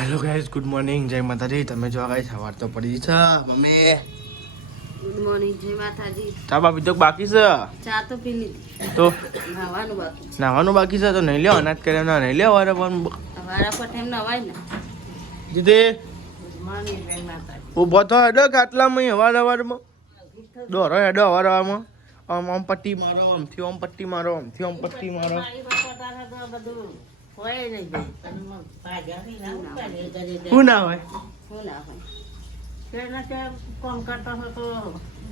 Hello guys good morning જય માતાજી તમે જો ગાઈઝ સવાર તો પડી છે. મમ્મી. ગુડ મોર્નિંગ જય માતાજી ચા બાપી તો બાકી છે. ચા તો પી લીધી તો? નાવાનું બાકી છે. નાવાનું બાકી છે તો નહીં લ્યો અનાજ કર્યા ના નહીં લ્યો વારે પણ. વારા પર ટાઈમ નવાય ને. દીદી. ઊભો તો હેડો કાટલામાં અવાર અવારમાં દોરો હેડો અવાર અવારમાં આમ આમ પટ્ટી મારો આમથી આમ પટ્ટી મારો આમથી આમ પટ્ટી મારો. બધું હોય નહીં ભાઈ ના ના હોય. શું ના હોય. તેના ત્યાં કોમ કરતો હતો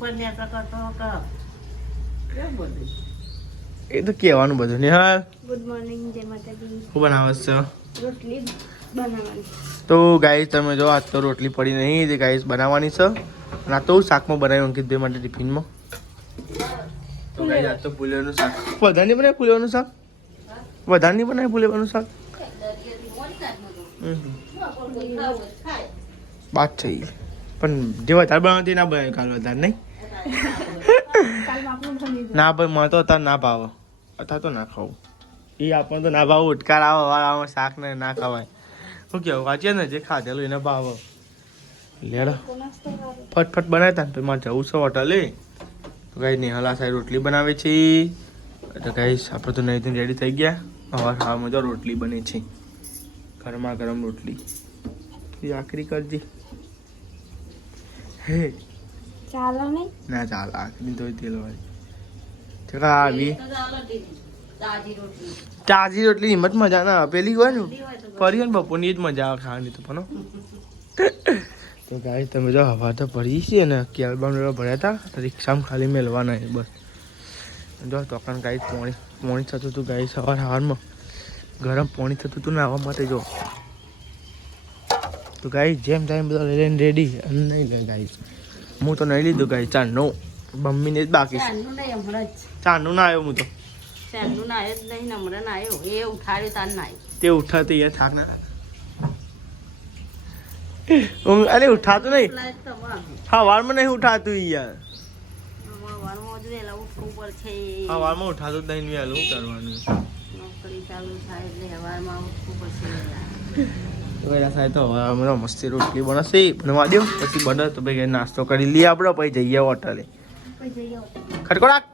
બન્યા કરતો હતો બધું એ તો કહેવાનું બધું નિહાલ હા. ગુડ મોર્નિંગ જય માતાજી. શું બનાવે છે? રોટલી બનાવવાની. તો ગાઈસ તમે જો આજ તો રોટલી પડી નહીં તે ગાઈસ બનાવવાની છે. અને આ તો શાકમાં બનાવ્યું અંકિત માટે ટિફિનમાં. તો ગાઈસ આજ તો પુલેવાનું શાક. બધાને નહીં બનાવ્યું પુલેવાનું શાક? વધારે નહીં બનાવ્યું ભૂલેવાનું શાક? વાત છે. પણ જે વધારે બનાવતી ના બનાવ્યું કાલ વધારે નહીં? ના ભાઈ મને તો અત્યારે ના ભાવે. અત્યારે તો ના ખાવું. એ આપણને તો ના ભાવ. ઉટકાર આવે વાળામાં શાક ને ના ખવાય. શું કેવું વાંચીએ ને જે ખાધેલું એને ભાવ. લેડો. ફટફટ બનાવતા ને તો મારે જવું છે હોટલે. તો કઈ નિહાલા સાહેબ રોટલી બનાવે છે તો કઈ આપણે તો નહીં રેડી થઈ ગયા. હવે ખાવામાં મજા રોટલી બને છે. ગરમા ગરમ રોટલી. તું આખરી કરજે. હે. ચાલો નહીં ના ચાલ આખરી તો તેલ વાળી. ચકા આવી તાજી રોટલી. હિંમત મજા ના પેલી હોય ને ફરી તો ને બપોરની જ મજા આવે ખાવાની તો પણ હો. તો ગાય તમે જો હવા તો પડી છે ને કેલબામ ભર્યા હતા રિક્ષામાં ખાલી મેળવાના એ બસ. જો તોકન ગાય પોણી. પોણી થતું હતું ગાય સવાર હારમાં ગરમ પોણી થતું હતું નાહવા માટે જો. તો ગાય જેમ ટાઈમ બધા લઈ લઈને રેડી અને નહીં લે ગાય હું તો નહીં લીધું ગાય ચારનો મમ્મીને જ બાકી ચાંદનું ના આવ્યો હું તો. ચાંદનું ઉઠાતી યાર થાક ના. અરે ઉઠાતું નહીં. હા વાળમાં નહીં ઉઠાતું યાર. જ વહેલા પડશે હા વાળમાં ઉઠાતું જ નહીં શું કરવાનું? નોકરી ચાલુ થાય એટલે સવારમાં ઉઠવું પડશે વહેલા. તો હવે મસ્તી રોટલી બનાવશે બનવા દો પછી બને તો ભાઈ નાસ્તો કરી લઈએ આપણે પછી જઈએ હોટલે. ખટકોડાક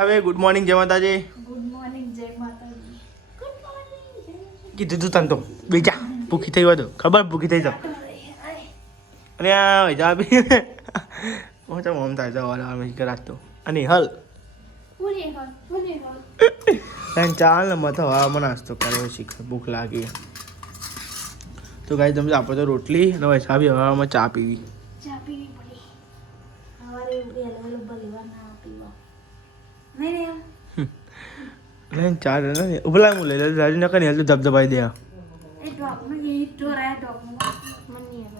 હવે ગુડ મોર્નિંગ જય માતાજી. ગુડ મોર્નિંગ જય માતાજી. ગુડ મોર્નિંગ જય કીધું તું તને તો. બીજા ભૂખી થઈ હોય તો. ખબર? ભૂખી થઈ જાવ અને આ જા. બી હું તો મમ થાય સવારે અમે કરાત તો અને હલ અને ચાલ ને મતો હવામાં નાસ્તો કરવો શીખ ભૂખ લાગી તો ગાઈ તમે આપણે તો રોટલી અને વૈસાબી હવામાં ચા પીવી ચા પીવી પડી વહેલો ના ઉભલા હું લઈ લે રાજી નકર ધબધબાઈ દે મને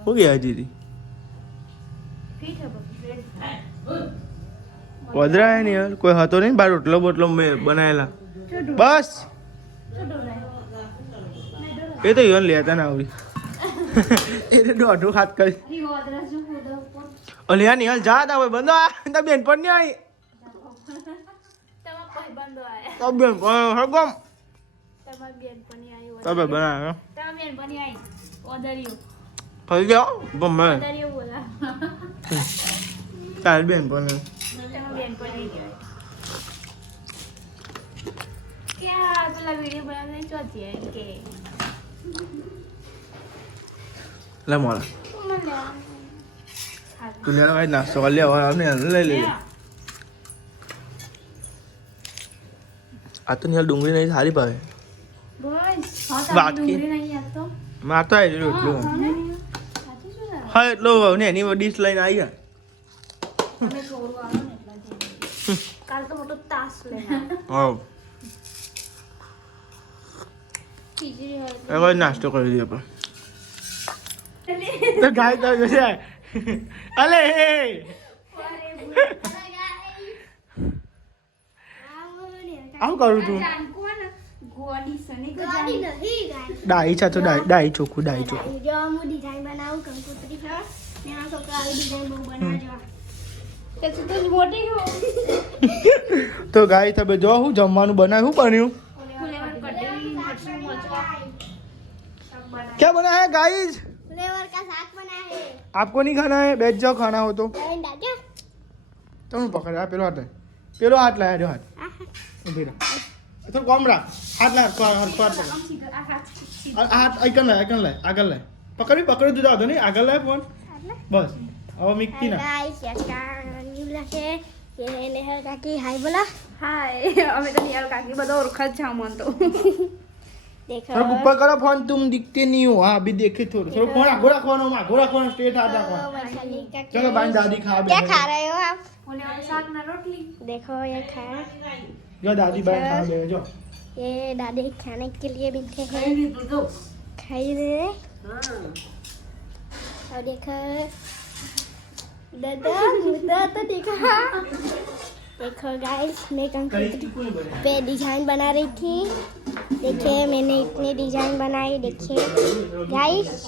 હું ગયા હજી ફીટ હે બસ વધરાય નહીં યાર કોઈ હતો નહીં બાર રોટલો બોટલો મેં બનાવેલા બસ. એ તો યોન લેતા ના આવડી. એને દોઢું હાથ કરી. અલે યાર નિહાલ જા તા ભાઈ બંધો આ. તા બેન પણ નહીં આવી. તો બેન પણ હરગમ તમારી બેનપણી આવી તો બે બનાવે તમારી બેનપણી આવી ઓદરિયો થઈ ગયો ગમે. તારી બેન પણ લે મોડા તું ભાઈ નાસ્તો કરી લે હવે આવને લઈ લઈએ આ તો નિહાલ ડુંગળી નહીં સારી ભાવે બસ વાત તારી કે- ડુંગળી નહીં આપતો માર તો આવી છે? હા એટલો ને એની ડીશ લઈને આવી ગયા અમે થોડું આવો ને એટલા જઈને. કાલ તો મોટો તાસ કોઈ નાસ્તો કરી દઈએ આપણે. તો ગાય તો જશે અલે હે આવું કરું તું. ગોડી સની ડાઈ છે તો ડાઈ ડાઈ ચોખ્ખું ડાઈ ચોખ્ખું. જો હું ડિઝાઇન બનાવું કંકોત્રી પર ને આ છોકરા આવી ડિઝાઇન બહુ બનાવજો કે તું તો મોટી હો તો ગાય તમે જો હું જમવાનું બનાવ્યું શું બન્યું ફુલેવર કટિંગ મરચું મરચું बना क्या बना है गाइस फ्लेवर का साग बना है आपको नहीं खाना है बैठ जाओ खाना हो तो लाइन डाल તમે પકડ આ પેલો હાથ લાય. પેલો હાથ લાય રહ્યો હાથ ઊભી રહો થોડું કોમ રાખ હાથ લાય હરખો હાથ હરખો હાથ પકડ. આ આ હાથ આઈકન લાય આઈકન લાય આગળ લાય પકડી પકડી દીધો હતો નહીં આગળ લાય ફોન બસ હવે મીકતી ના गाइस क्या न्यूला से ये नेहर काकी हाय बोला હાય અમે તો નિયર કાકી બધો ઓળખ જ છે અમન તો देखो થોડુંક ઉપર કરો ફોન તુમ દિખતે નહીં હો હા અભી દેખે થોડું થોડું ફોન આગો રાખવાનો આગો રાખવાનો સ્ટ્રેટ હાથ રાખવાનો मछली का ચલો બાઈ દાદી ખા क्या खा रहे हो आप ઓલે શાક ના રોટલી देखो ये खाया જો દાદી બાઈ ખા બે જો ये दादी खाने के लिए बैठे કઈ हैं લીધું તો खाई रहे હા और देखो दादा मुद्दा तो देखा देखो गाइस मैं कंप्यूटर पे डिजाइन बना रही थी देखिए मैंने इतनी डिजाइन बनाई देखिए गाइस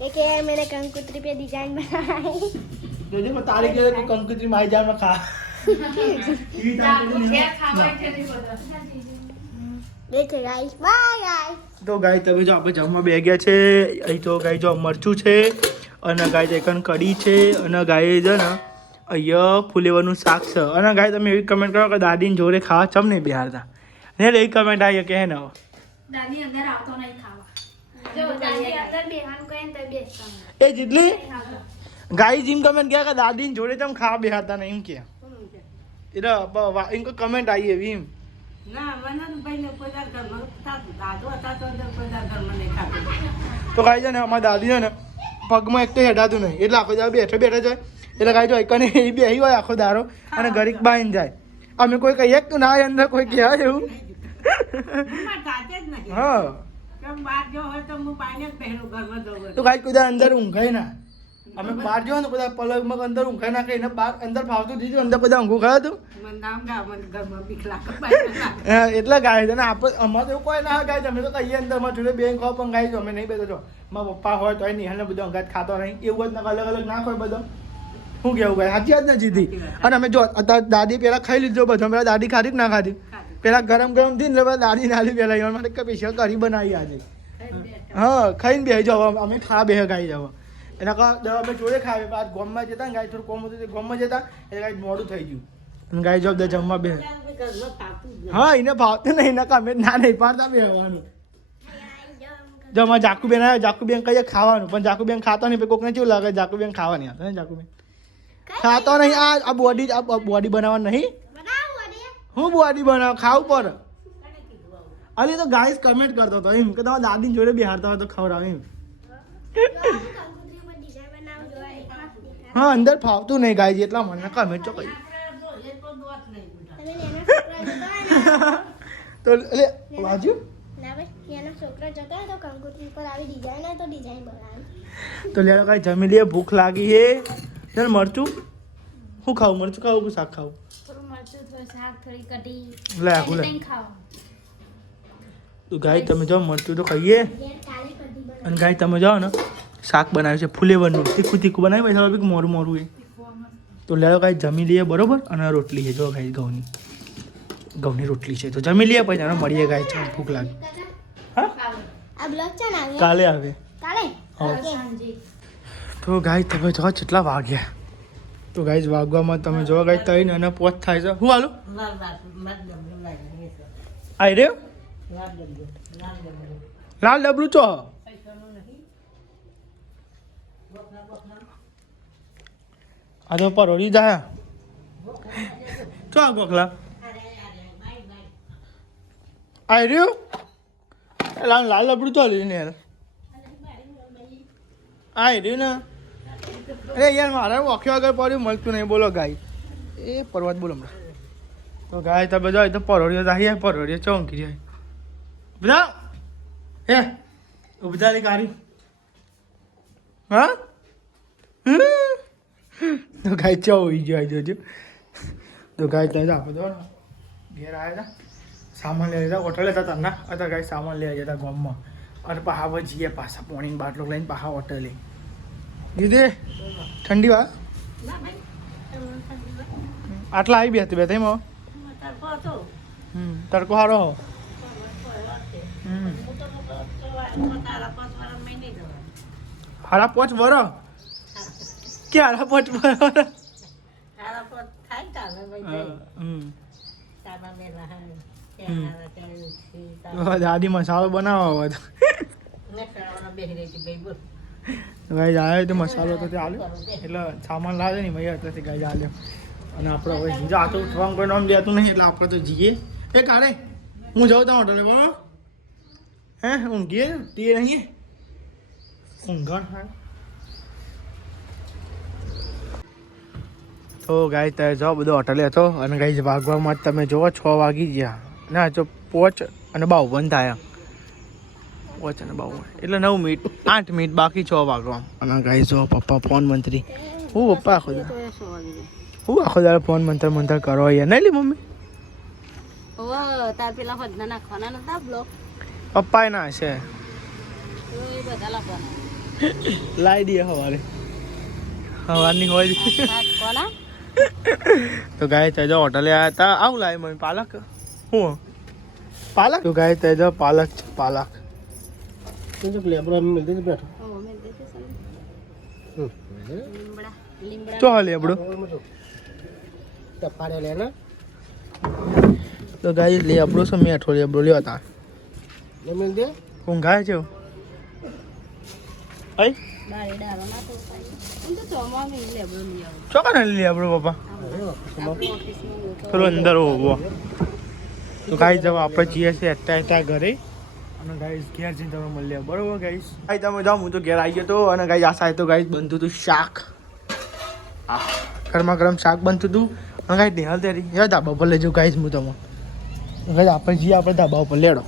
देखिए मैंने कंकुत्री पे डिजाइन बनाई જોજે મેં તારી કે કંકુત્રી માઈ જાય મેં તો ગાય તમે જો આપણે જમવા બે ગયા છે અહીં તો ગાય જો મરચું છે અને ગાય એકન કઢી છે અને ગાય છે ને અહીંયા ફુલેવાનું શાક છે. અને ગાય તમે એવી કમેન્ટ કરો કે દાદીને જોડે ખાવા ચમ નહીં બિહારતા ને એવી કમેન્ટ આવી કે હે ને. દાદી અંદર આવતો નહીં ખાવા. જો દાદી અંદર બેહાનું કહે ને તો બેસતા નહીં. એ જેટલી ગાય જીમ કમેન્ટ કહે કે દાદીને જોડે તમે ખાવા બિહારતા નહીં એમ કે. એટલે એમ કમેન્ટ આવી એવી એમ. તો કોઈ કોઈ છે ને અમારા દાદી છે ને પગમાં એક તો હેડાતું નહીં. એટલે આખો દાડો બેઠો બેઠો જાય. એટલે ગાય જો એકને એ બેહી હોય આખો દારો અને ઘડીક બાઈને જાય. અમે કોઈ કહીએ કે ના અંદર કોઈ કહેવાય એવું. હા. તો કોઈ અંદર ઊંઘાય ના. અમે બહાર જો ને બધા પલંગમાં અંદર ઊંઘા ના ને બહાર અંદર ફાવતું દીધું અંદર બધા ઊંઘું ખાતું મને નામ ગા મને ઘરમાં બીક લાગે બાઈને લાગે. હા, એટલે ગાય છે ને આપણે અમારે તો એવું કોઈ ના ગાય છે અમે તો કહીએ અંદરમાં જોડે બેંક હોય પણ ગાય અમે નહીં બેઠો છો મારા પપ્પા હોય તો નિહાલ ને બધો અંગાત ખાતો નહીં. એવું જ અલગ અલગ ના હોય બધો. શું કેવું ગાય? સાચી વાત ને જીધી અને અમે જો અત્યારે દાદી પેલા ખાઈ લીધો બધો પેલા દાદી ખાધી ના ખાધી. પેલા ગરમ ગરમથી ને દાદી નાલી પેલા એવા માટે સ્પેશિયલ કરી બનાવી આજે. હા ખાઈને બેસી જાવ અમે ખા બે ગાઈ જાવ એના કહો દવા અમે જોડે ખાવે બાદ ગોમમાં જતા ને ગાય થોડું કોમ હતું તે ગોમમાં જતા એટલે ગાય મોડું થઈ ગયું. ગાય જવાબ દે જમવા બે હા એને ભાવતું નહીં એના કામે ના નહીં પાડતા બે હવાનું જમા જાકુબેન આવ્યા જાકુબેન કહીએ ખાવાનું પણ જાકુબેન ખાતા નહીં કોકને કેવું લાગે જાકુબેન ખાવાની હતા ને જાકુબેન? ખાતો નહીં. આ આ બોડી આ બોડી બનાવવા નહીં? હું બોડી બનાવ? ખાવ પર. અલી તો ગાઈસ કમેન્ટ કરતો હતો એમ કે તમારા દાદી જોડે બિહારતા હોય તો ખવડાવ એમ. હા અંદર ફાવતું નહીં ગાય એટલા મને કમેન્ટ તો કહી તો દોત નહીં બેટા. તમે એના છોકરા જતા હોય તો એટલે બાજુ ને ના ભાઈ એના છોકરા જતા હોય તો લેલો કાંઈ જમી લઈએ ભૂખ લાગી હે. ચાલ મરચું? શું ખાવું મરચું ખાવું કે શાક ખાવું લે આખું લે. તો ગાય તમે જાઓ મરચું તો ખાઈએ. અને ગાય તમે જાઓ ને. શાક બનાવ્યું છે ફુલેવરનું. તીખું તીખું બનાવ્યું હોય થોડું મોરું મોરું એ. તો લેડો કાંઈ જમી લઈએ બરોબર અને રોટલી છે. જો ગાય ઘઉંની. ઘઉંની રોટલી છે. તો જમી લઈએ પછી મળીએ ગાય છે ભૂખ લાગે. હા? આ બ્લોગ છે ને આવે? કાલે આવે. હા. તો ગાય તમે જો કેટલા વાગ્યા. તો ગાય વાગવામાં તમે જો ગાય તઈ અને પોચ થાય છે. શું હાલો. આઈ લાલ લાલ ડબલું ચો? આ તો પરોડી જાય ચો ગોખલા આઈ રહ્યો એ લાલ લાલ લઈને યાર રહ્યું ને અરે યાર મારે વખ્યો આગળ પડ્યું મળતું નહીં બોલો ગાય એ પર્વત બોલો હમણાં તો ગાય તમે બધા તો પરોડીઓ જાય પરોડીઓ ચોંકી જાય બધા હે ઊભા લે કારી હા? તો ગાય ચો હોઈ ગયો જોજો તો ગાય ત્યાં જા બધો ઘેર આવ્યા હતા સામાન લઈ જતા હોટલ હતા. તરના અત્યારે ગાય સામાન લઈ જતા ગામમાં. અને પાહા હવે જઈએ પાછા પોણી બાટલો લઈને પાહા હોટલે. દીદી ઠંડી વા? ના ભાઈ આટલા આવી બે હતી બે થઈ માં તડકો હતો. તડકો સારો હો. હમ હું તો તારા પાંચ વાર મેં નહીં જવાનું હાડા પોચ વરો. કે હાડા પોચ વરો. દાદી મસાલો બનાવો હોય તો. ગાઈ આવે તો મસાલો તો ચાલે એટલે સામાન લાવે ને ભાઈ અત્યારથી ગાઈ ચાલે અને આપણે હવે જા તો ઉઠવાનું કોઈ નામ દેતું નહીં એટલે આપણે તો જઈએ. એ કાલે હું જાઉં ત્યાં હોટલે બરાબર હે. ઊંઘીએ તે નહીં ઊંઘણ. હા. તો ગાય તમે જો બધો હોટલે હતો અને ગાઈ વાગવામાં જ તમે જોવો છ વાગી ગયા. ના જો પોચ અને બાવ બંધ થયા. પોચ અને બાવ એટલે નવ મિનિટ આઠ મિનિટ બાકી છ વાગવા અને ગાઈ જો પપ્પા ફોન મંત્રી. હું પપ્પા આખો? હું આખો દાડો ફોન મંતર મંતર કરો યાર નહીં લી મમ્મી? ઓવે, તાર પેલા હોદના નાખવાના નતા બ્લોક? પપ્પા ના છે તો લાવી દઈએ સવારે સવારની હોય છે. તો ગાય તેજો હોટલે આવ્યા હતા આવું લાય મમ્મી પાલક? હું? પાલક? તો ગાય તેજો પાલક છે પાલક. ચો હાલે આપણું તો ગાય લે આપણું મેઠો લે આપણું લ્યો તા. ઊંઘાય છે? દાળે દાળો ના લઈ આપણી ઓફિસમાં થોડું અંદર હોવો તો ગાઈ જવા આપણે જઈએ છીએ અત્યારે ત્યાં ઘરે. અને ઘેર જઈને તમે મળ્યા બરોબર ગાઈસ? ગાઈ તમે જાઓ હું તો ઘેર આવી ગયો તો. અને ગાઈ આ સાહેબ તો ગાઈસ બનતું હતું શાક. આ ગરમા ગરમ શાક બનતું હતું. અને ગાઈ નિહાલ તેરી. યાર ધાબા પર લેજો ગાઈસ હું તમે આપણે જઈએ આપણે ધાબા ઉપર. લેડો.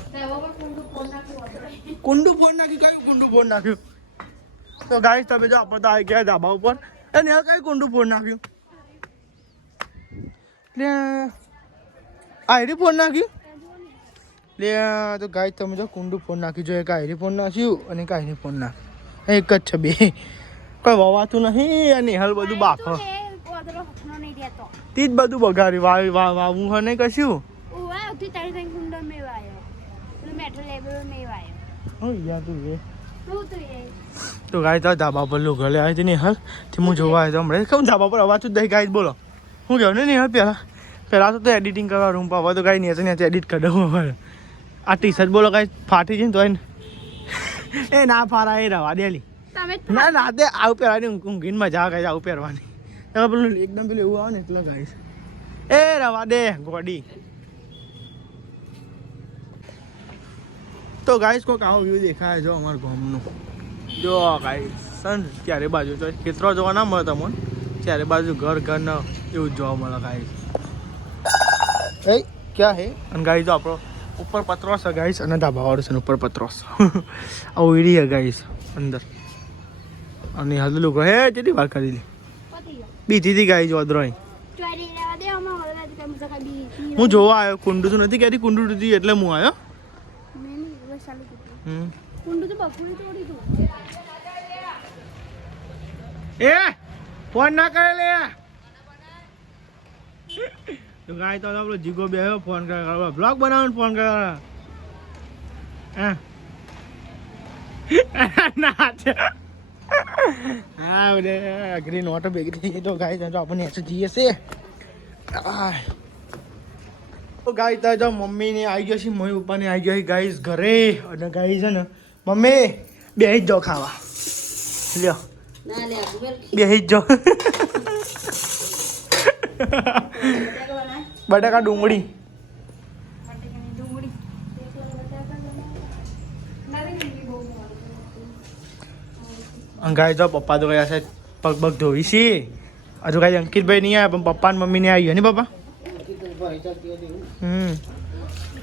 કુંડું ફોન નાખ્યું કયું કુંડું ફોન નાખ્યું? તો ગાઈસ તમે જો આપણે તો આવી ગયા ધાબા ઉપર. અને આ કઈ કુંડું ફોન નાખ્યું? લે આયરી ફોડ નાખ્યું? લે તો ગાય તમે જો કુંડું ફોન નાખ્યું. જો એક આયરી ફોડ નાખ્યું અને એક આયરી ફોન નાખ્યું. એક જ છે બે. કોઈ વવાતું નહીં અને હાલ બધું બાફ. તીજ બધું બગાડ્યું. વાવ વાવ વાવું હોય નહીં કશું? હું યાર તું તો ગાય તો ધાબા પર લું લે આવી નહીં હલથી હું જોવા આવ્યો હમણાં. કેમ ધાબા પર અવાજ જ દઈ ગાય બોલો. હું કહું ને નહીં હાલ પહેલાં? પહેલાં તો એડિટિંગ કરવા રૂમ પર હવે તો ગાય નહીં હતી એડિટ કરી દઉં હવે આ ટી શર્ટ બોલો ગાય ફાટી છે ને તો એને એ ના ફારા એ રવા દેલી. ના ના તે આવું પહેરવાની ઊંઘ- જા મજા આવે પહેરવાની. પેલું એકદમ પેલું એવું આવે ને એટલે ગાય એ રવા દે ગોડી. તો ગાઈસ કોઈક આવો વ્યૂ દેખાય જો અમારા ગામનું. જો ગાઈસ સન ત્યારે બાજુ તો ખેતરો જોવા ના મળે તમને. ત્યારે બાજુ ઘર ઘર ન એવું જ જોવા મળે ગાઈસ એ ક્યાં હે? અને ગાઈસ જો આપણો ઉપર પતરો છે ગાઈસ અને ધાબા વાળો છે ઉપર પતરો છે આ ઉડી હે ગાઈસ અંદર. અને હલુ લોકો હે કેટલી વાર કરી લી? બીજી હતી ગાઈસ ડ્રોઈંગ હું જોવા આવ્યો કુંડું તો નથી કહેતી કુંડું હતી એટલે હું આવ્યો. કુંડું તો બકુડી તોડી તું એ, ફોન ના કરે લે. તો ગાય તો આપણો જીગો બે ફોન કરે બ્લોગ બનાવવાનો ફોન કરે. હા? હા નોટો ભેગી થઈ તો ગાય, તો આપણને એસે જઈએ છે. તો ગાય તો જો મમ્મીને આવી ગયો છે મમ્મી પપ્પાને આવી ગયો ગાઈઝ ઘરે. અને ગાય છે ને મમ્મી બે જ જાઓ ખાવા. લ્યો. બે જ. જાઓ બટાકા ડુંગળી. અંગાઈ જો પપ્પા તો ગયા છે પગ પગ ધોઈ છે. હજુ કાંઈ અંકિતભાઈ નહીં આવ્યા પણ પપ્પા ને મમ્મી ને આવી ગયા ને પપ્પા? હમ.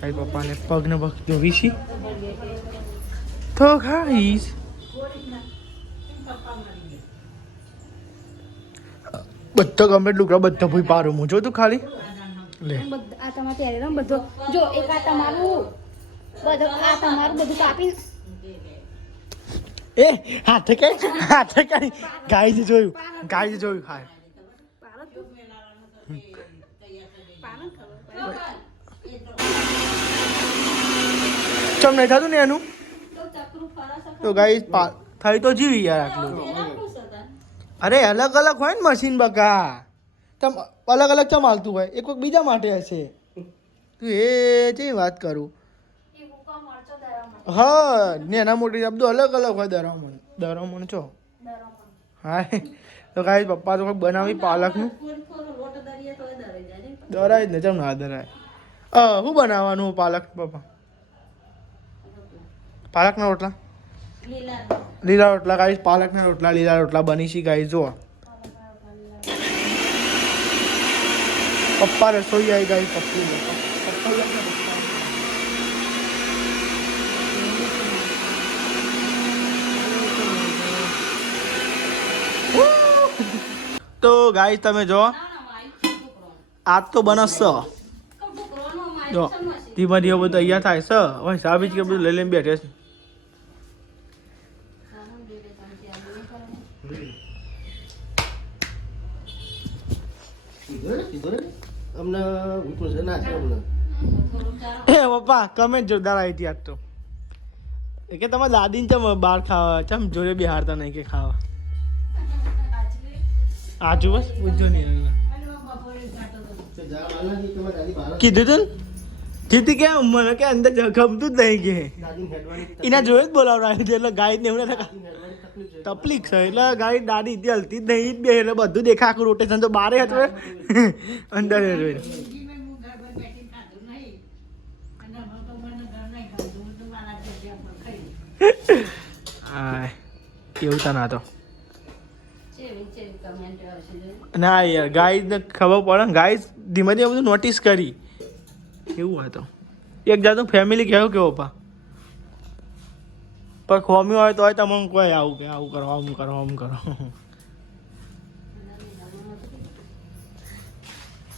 પપ્પા પપ્પાને પગ ને પગ ધોવી છે. તો ખાઈશ બધો ગમે લુકડા બધો ભૂઈ પારું હું જોતું ખાલી. લે. આ તમારે ત્યારે બધો. જો એક આ તમારું. બધો આ તમારું બધું કાપી એ હાથે કઈ હાથે કઈ ગાય જોયું ગાય જોયું હાય. ચમ નહીં થતું ને એનું? તો ગાઈસ થઈ તો જીવી યાર આટલું? અરે અલગ અલગ હોય ને મશીન બકા. તમ અલગ અલગ ચમ હાલતું હોય? એક કોઈક બીજા માટે હશે. તું એ જે વાત કરું? હા ને નાના મોટી શબ્દો અલગ અલગ હોય દરામણ. દરામણ છો હા તો ગાઈસ પપ્પા તો કંઈક બનાવી પાલકનું થોડું થોડું લોટ દરીએ તોય દરાઈ જાય નહીં? દરાય જ ને, ચમ ના દરાય શું બનાવવાનું પાલક પપ્પા પાલકના રોટલા? લીલા રોટલા ગાઈશ પાલકના રોટલા, લીલા રોટલા બની છે, ગાઈસ, જુઓ. પપ્પા રસોઈ આવી ગઈ પપ્પી તો ગાઈશ તમે જો. આજ તો મારી જો ધીમા. ધીમે બધું તૈયાર થાય છે. હવે સાબી કે બધું લઈ લઈને બેઠે છે. એ પપ્પા કમેન્ટ જોરદાર આવી હતી આજ તો. કે તમારા દાદીને ચમ બહાર ખાવા ચમ જોડે બિહારતા નહીં કે ખાવા? આજુ બસ પૂછજો નહીં. કીધું તું કીધી કે મને કે અંદર ગમતું જ નહીં કે. એના જોયું જ બોલાવડાવી હતી એટલે ગાઈડ ને એવું તકલીફ છે એટલે ગાડી દાદી હતી હલતી જ નહીં જ બે એટલે બધું દેખા આખું રોટેશન તો બારે હતું અંદર જોઈને એવું ના તો? ના? યાર ગાઈઝ ને ખબર પડે ને ગાઈઝ ધીમે ધીમે બધું નોટિસ કરી. એવું તો. એક જાતનું ફેમિલી કહેવું કેવો પા? પણ ખોમી હોય તો તમને કોઈ આવું કે આવું કરો આમ કરો આમ કરો.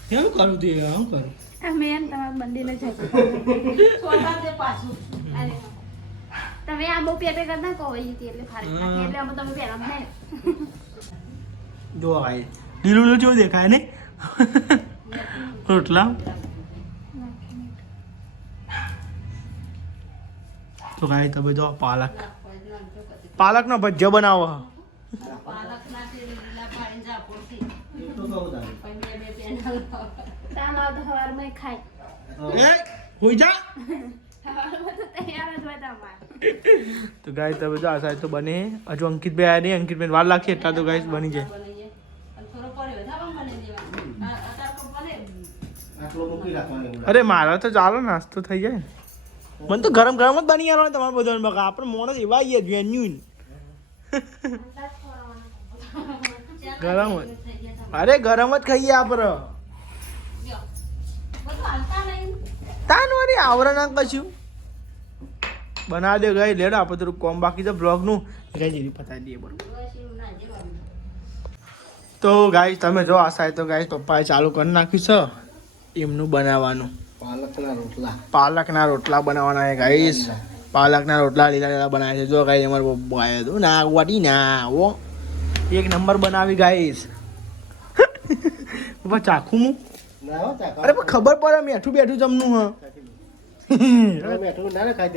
કેમ કરું તે આમ કરું? અમે એમ તમારા જશે તમે આ બહુ પેપે કરતા કહો એટલે ફારી એટલે અમે તમે પહેલા જો ભાઈ લીલું જો દેખાય ને રોટલા? તો ગાય તમે જો પાલક. પાલકનો ભજ્જો બનાવો. તો ગાય તમે જો આ સાહેબ તો બને. હજુ અંકિત અંકિતભાઈ આવ્યા નહીં. અંકિતભાઈ વાર લાગશે એટલા તો ગાય બની જાય. અરે મારા તો ચાલો નાસ્તો થઈ જાય મને તો ગરમ ગરમ જ બની આવવાનું તમારે બધાને બકા. આપણે મોણસ એવા આવીએ જેન્યુન ગરમ જ. અરે ગરમ જ ખાઈએ આપણે. તાન વળી આવરે ના કશું? બનાવી દે ગઈ લેડો આપણે થોડું કોમ બાકી છે બ્લોગનું. ગઈ જેવી પતાવી દઈએ બરોબર. તો ગાઈસ તમે જો આ તો ગાઈસ પપ્પાએ ચાલુ કરી નાખ્યું છે. એમનું બનાવવાનું. પાલકના રોટલા. પાલકના રોટલા બનાવવાના છે ગાઈસ પાલકના રોટલા લીલા લીલા બનાવ્યા છે. જો ગાઈસ અમારો પપ્પા આવ્યો હતો. ના વટી ના ઓ એક નંબર બનાવી ગાઈસ પપ્પા ચાખું હું? અરે પણ ખબર પડે મેઠું બેઠું જમનું હ. મેઠું ના ના ખાઈ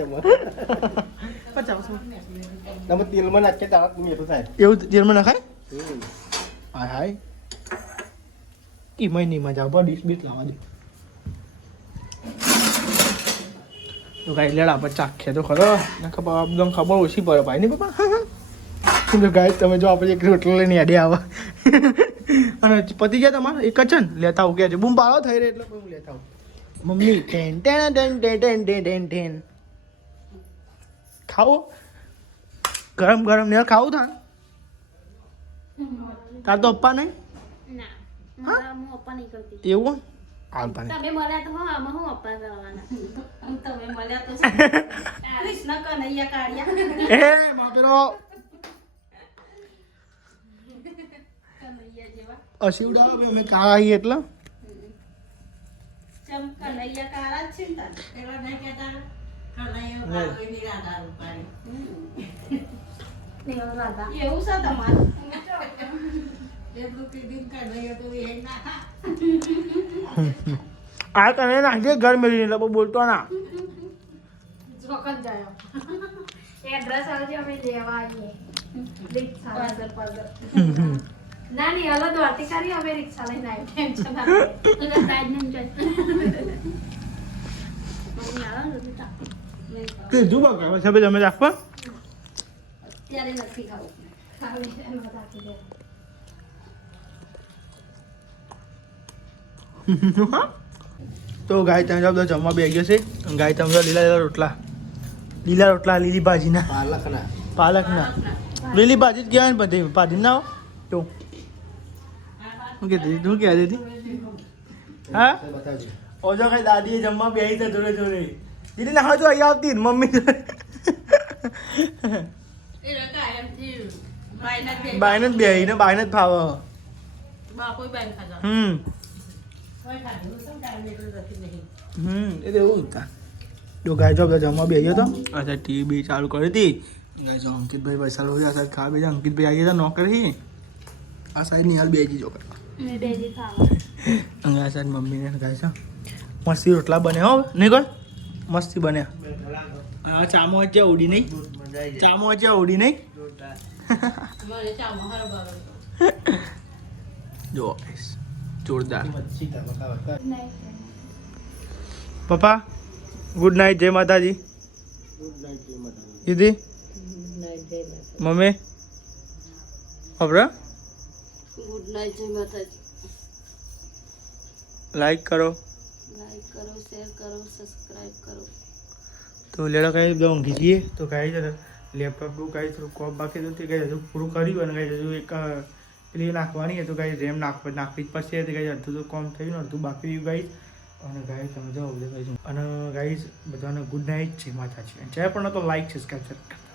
તમે તેલમાં નાખીએ દાળ મીઠું થાય. એવું તેલમાં નખાય? હાય હાય. ઈ મહિની મજા ઉપર ડીશ દે. તો ગાય લેડા પર ચાખ્યા તો ખરો? ને ખબર એકદમ ખબર ઓછી પડે ભાઈ? નહીં પપ્પા? તો ગાય, તમે જો આપણે એક રોટલો લઈને અને પતી ગયા તમારે? એક જ છે ને? લેતા છે? બૂમ પાડો થઈ રહ્યો એટલે હું લેતા આવું. Mummy, ten ten ten ten ten ten ten ten. ખાવો? ગરમ ગરમ ને ખાવું થાય તાર તો પપ્પા નહીં? ના. મારા હું અપ્પા નહીં કરતી. એવું આવતા તમે મળ્યા તો હા આમાં હું કરવાના? તમે મળ્યા તો? કૃષ્ણ કનૈયા કાળિયા. એ માપેરો અસીવડા અમે કાળા આવીએ એટલે. કનૈયા કાળા છે ને પેલા નહીં કહેતા, કનૈયો કાળો એની રાધા રૂપાળી. રાધા એવું છે તમારું? આ તને નાખજે ઘર મેળવીને એટલે બહુ બોલતો ના. કીધું બાપા તમે રાખવા. અત્યારે નથી ખાવું. ખાવી તો ગાય તમે જાવ બધા જમવા બે ગયો છે. ગાય તમે જાઓ લીલા લીલા રોટલા. લીલા રોટલા લીલી ભાજીના. પાલકના. પાલકના. લીલી ભાજી જ કહેવાય ને બધી. ભાજી ના તો શું કહેતી શું કહેતી હતી? હા? ઓજો કઈ દાદીએ જમવા બે આવી જોડે જોડે. દીદી ના હજુ અહીંયા આવતી ને મમ્મી બાયના જ બે બાયને જ બે ને બાયને જ ફાવે બાપુ બાય ખાધા. હમ. હમ એ તો એવું હતા જો ગાય જો જમવા બે ગયો તો. અચ્છા ટીવી ચાલુ કરી હતી. ગાય જો અંકિતભાઈ વૈશાલ હોય આ સાઈડ ખા બેજા અંકિતભાઈ આવી હતા નોકરી આ સાઈડની હાલ બે જી ખાવા. અને આ સાઈડ મમ્મીને ગાય છે. મસ્તી રોટલા બને હો નહીં કોઈ? મસ્તી બન્યા. આ ચામો વચ્ચે ઉડી નહીં. ચામો વચ્ચે ઉડી નહીં. જો જોરદાર. પપ્પા ગુડ નાઇટ જય માતાજી. ગુડ નાઇટ જય માતાજી દીદી? નાઈટ જય માતા મમ્મી? ખબર? ગુડ નાઈટ જય માતાજી લાઈક કરો. લાઈક કરો શેર કરો સબસ્ક્રાઇબ કરો તો લેડો કઈ બધા ઊંઘી જઈએ? તો કઈ લેપટોપ લેપટોપનું કઈ થોડું કોપ બાકી નથી. તે કઈ હજુ પૂરું કર્યું અને કઈ હજુ એક પેલી નાખવાની હતું ગાઈ રેમ નાખ નાખવી જ પડશે. તે કઈ અડધું તો કોમ થયું ને અડધું બાકી રહ્યું ગાઈ અને ગાઈ તમે જાઓ બધે અને ગાઈઝ બધાને ગુડ નાઇટ છે માતા છે પણ તો લાઈક સબસ્ક્રાઈબ